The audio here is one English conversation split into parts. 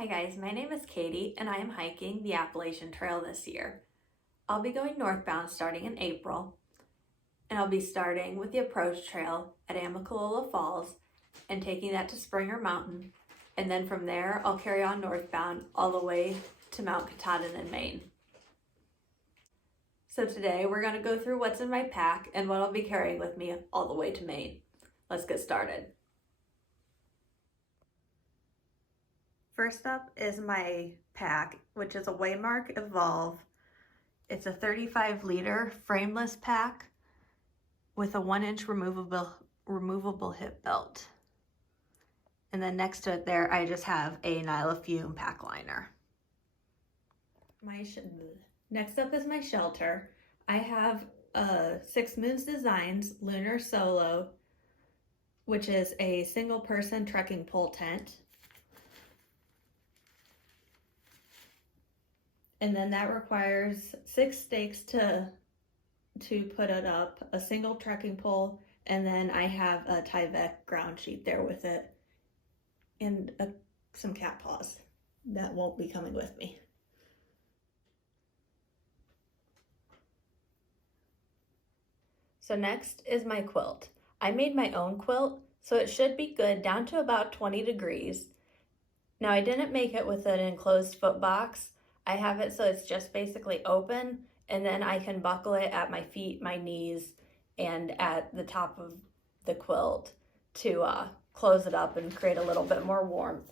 Hi guys, my name is Katie and I am hiking the Appalachian Trail this year. I'll be going northbound starting in April, and I'll be starting with the approach trail at Amicalola Falls and taking that to Springer Mountain, and then from there I'll carry on northbound all the way to Mount Katahdin in Maine. So today we're going to go through what's in my pack and what I'll be carrying with me all the way to Maine. Let's get started. First up is my pack, which is a Waymark Evolve. It's a 35-liter frameless pack with a 1-inch removable hip belt. And then next to it there, I just have a Nylafume pack liner. Next up is my shelter. I have a 6 Moons Designs Lunar Solo, which is a single-person trekking pole tent. And then that requires 6 stakes to put it up, a single trekking pole, and then I have a Tyvek ground sheet there with it, and some cat paws that won't be coming with me. So next is my quilt. I made my own quilt, so it should be good down to about 20 degrees. Now I didn't make it with an enclosed foot box. I have it so it's just basically open, and then I can buckle it at my feet, my knees, and at the top of the quilt to close it up and create a little bit more warmth.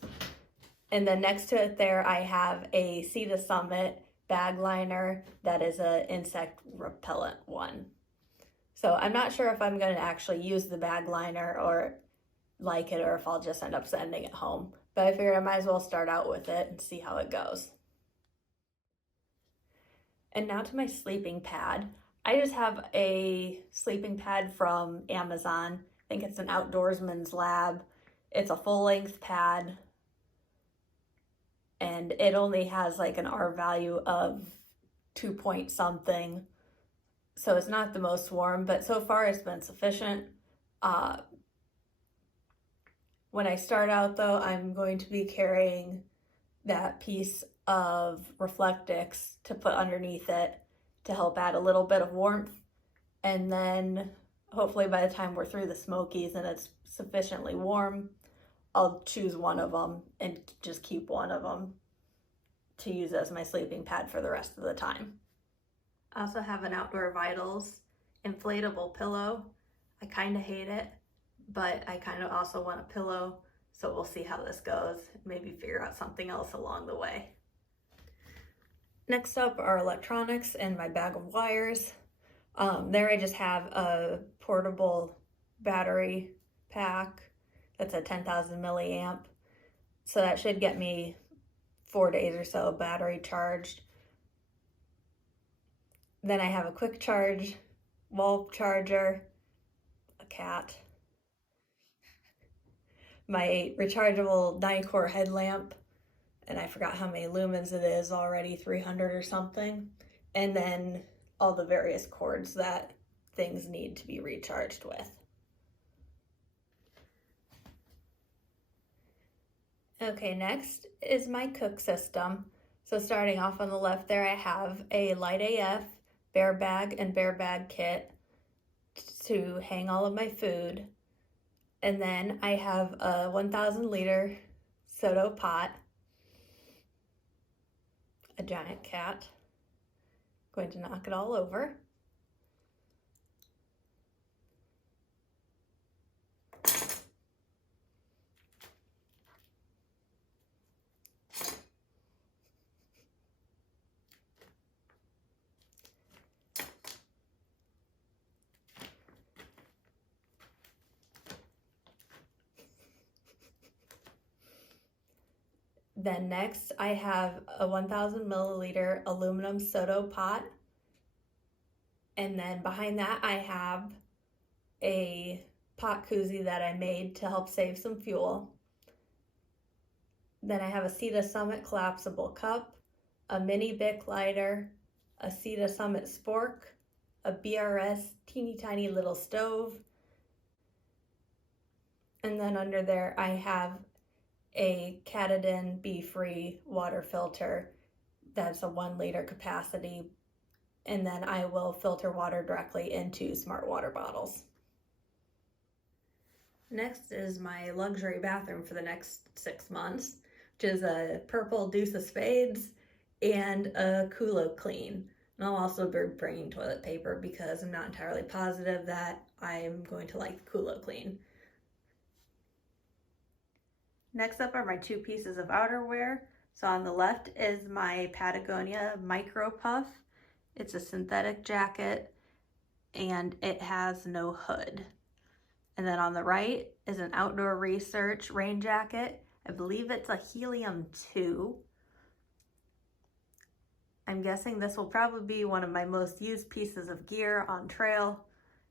And then next to it there, I have a Sea to Summit bag liner that is an insect repellent one. So I'm not sure if I'm going to actually use the bag liner or like it, or if I'll just end up sending it home. But I figured I might as well start out with it and see how it goes. And now to my sleeping pad. I just have a sleeping pad from Amazon. I think it's an Outdoorsman's Lab. It's a full-length pad, and it only has like an R value of 2 point something. So it's not the most warm, but so far it's been sufficient. When I start out though, I'm going to be carrying that piece of Reflectix to put underneath it to help add a little bit of warmth. And then hopefully by the time we're through the Smokies and it's sufficiently warm, I'll choose one of them and just keep one of them to use as my sleeping pad for the rest of the time. I also have an Outdoor Vitals inflatable pillow. I kind of hate it, but I kind of also want a pillow. So we'll see how this goes. Maybe figure out something else along the way. Next up are electronics and my bag of wires. There I just have a portable battery pack that's a 10,000 milliamp. So that should get me 4 days or so battery charged. Then I have a quick charge wall charger, a cat, my rechargeable 9-core headlamp, and I forgot how many lumens it is already, 300 or something, and then all the various cords that things need to be recharged with. Okay, next is my cook system. So starting off on the left there, I have a Light AF bear bag and bear bag kit to hang all of my food. And then I have a 1,000 liter Soto pot, a giant cat, going to knock it all over. Then next I have a 1,000 milliliter aluminum Soto pot. And then behind that I have a pot koozie that I made to help save some fuel. Then I have a Sea to Summit collapsible cup, a mini Bic lighter, a Sea to Summit spork, a BRS teeny tiny little stove, and then under there I have a Katadyn bee-free water filter that's a 1 liter capacity, and then I will filter water directly into smart water bottles. Next is my luxury bathroom for the next 6 months, which is a purple deuce of spades and a Kulo clean. And I'll also be bringing toilet paper because I'm not entirely positive that I'm going to like the Kulo clean. Next up are my 2 pieces of outerwear. So on the left is my Patagonia Micro Puff. It's a synthetic jacket and it has no hood. And then on the right is an Outdoor Research rain jacket. I believe it's a Helium 2. I'm guessing this will probably be one of my most used pieces of gear on trail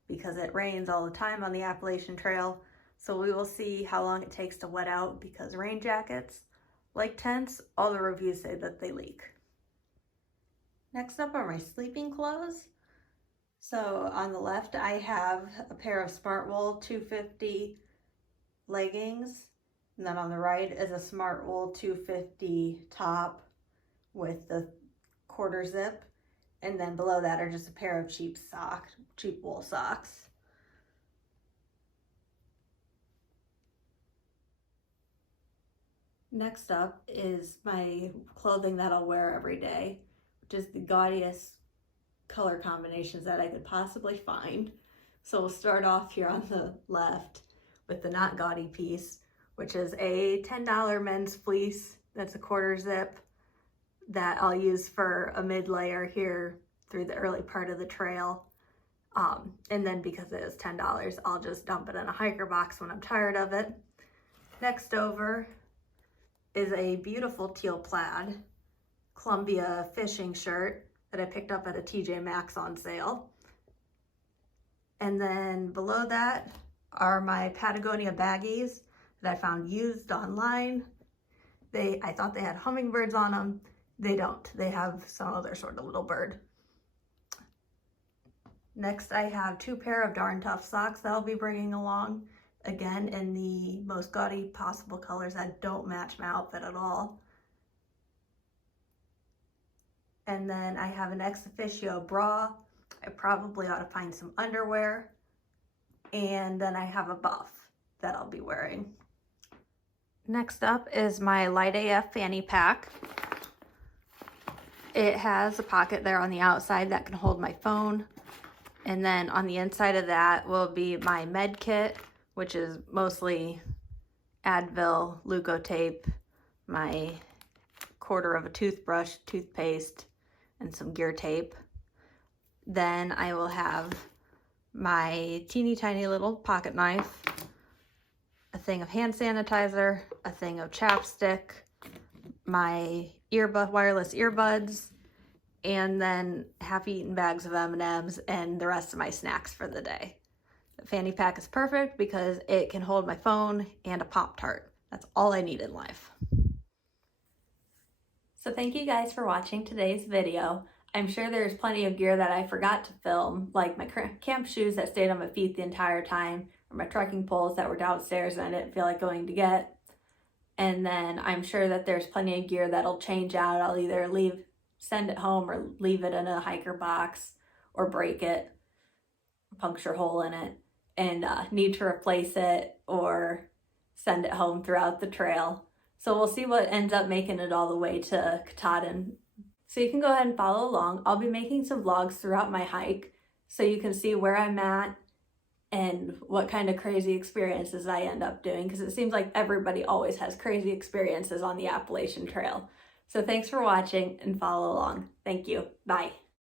because it rains all the time on the Appalachian Trail. So we will see how long it takes to wet out because rain jackets, like tents, all the reviews say that they leak. Next up are my sleeping clothes. So on the left, I have a pair of Smartwool 250 leggings. And then on the right is a Smartwool 250 top with the quarter zip. And then below that are just a pair of cheap wool socks. Next up is my clothing that I'll wear every day, which is the gaudiest color combinations that I could possibly find. So we'll start off here on the left with the not gaudy piece, which is a $10 men's fleece that's a quarter zip that I'll use for a mid layer here through the early part of the trail. And then because it is $10, I'll just dump it in a hiker box when I'm tired of it. Next over is a beautiful teal plaid Columbia fishing shirt that I picked up at a TJ Maxx on sale. And then below that are my Patagonia baggies that I found used online. I thought they had hummingbirds on them. They don't. They have some other sort of little bird. Next, I have 2 pair of Darn Tough socks that I'll be bringing along. Again, in the most gaudy possible colors that don't match my outfit at all. And then I have an ex officio bra. I probably ought to find some underwear. And then I have a buff that I'll be wearing. Next up is my Light AF fanny pack. It has a pocket there on the outside that can hold my phone. And then on the inside of that will be my med kit, which is mostly Advil, Leukotape, my quarter of a toothbrush, toothpaste, and some gear tape. Then I will have my teeny tiny little pocket knife, a thing of hand sanitizer, a thing of chapstick, my wireless earbuds, and then half-eaten bags of M&Ms and the rest of my snacks for the day. The fanny pack is perfect because it can hold my phone and a Pop-Tart. That's all I need in life. So thank you guys for watching today's video. I'm sure there's plenty of gear that I forgot to film, like my camp shoes that stayed on my feet the entire time, or my trekking poles that were downstairs and I didn't feel like going to get. And then I'm sure that there's plenty of gear that'll change out. I'll either send it home or leave it in a hiker box or break it, puncture a hole in it, and need to replace it or send it home throughout the trail. So we'll see what ends up making it all the way to Katahdin. So you can go ahead and follow along. I'll be making some vlogs throughout my hike so you can see where I'm at and what kind of crazy experiences I end up doing, because it seems like everybody always has crazy experiences on the Appalachian Trail. So thanks for watching and follow along. Thank you. Bye.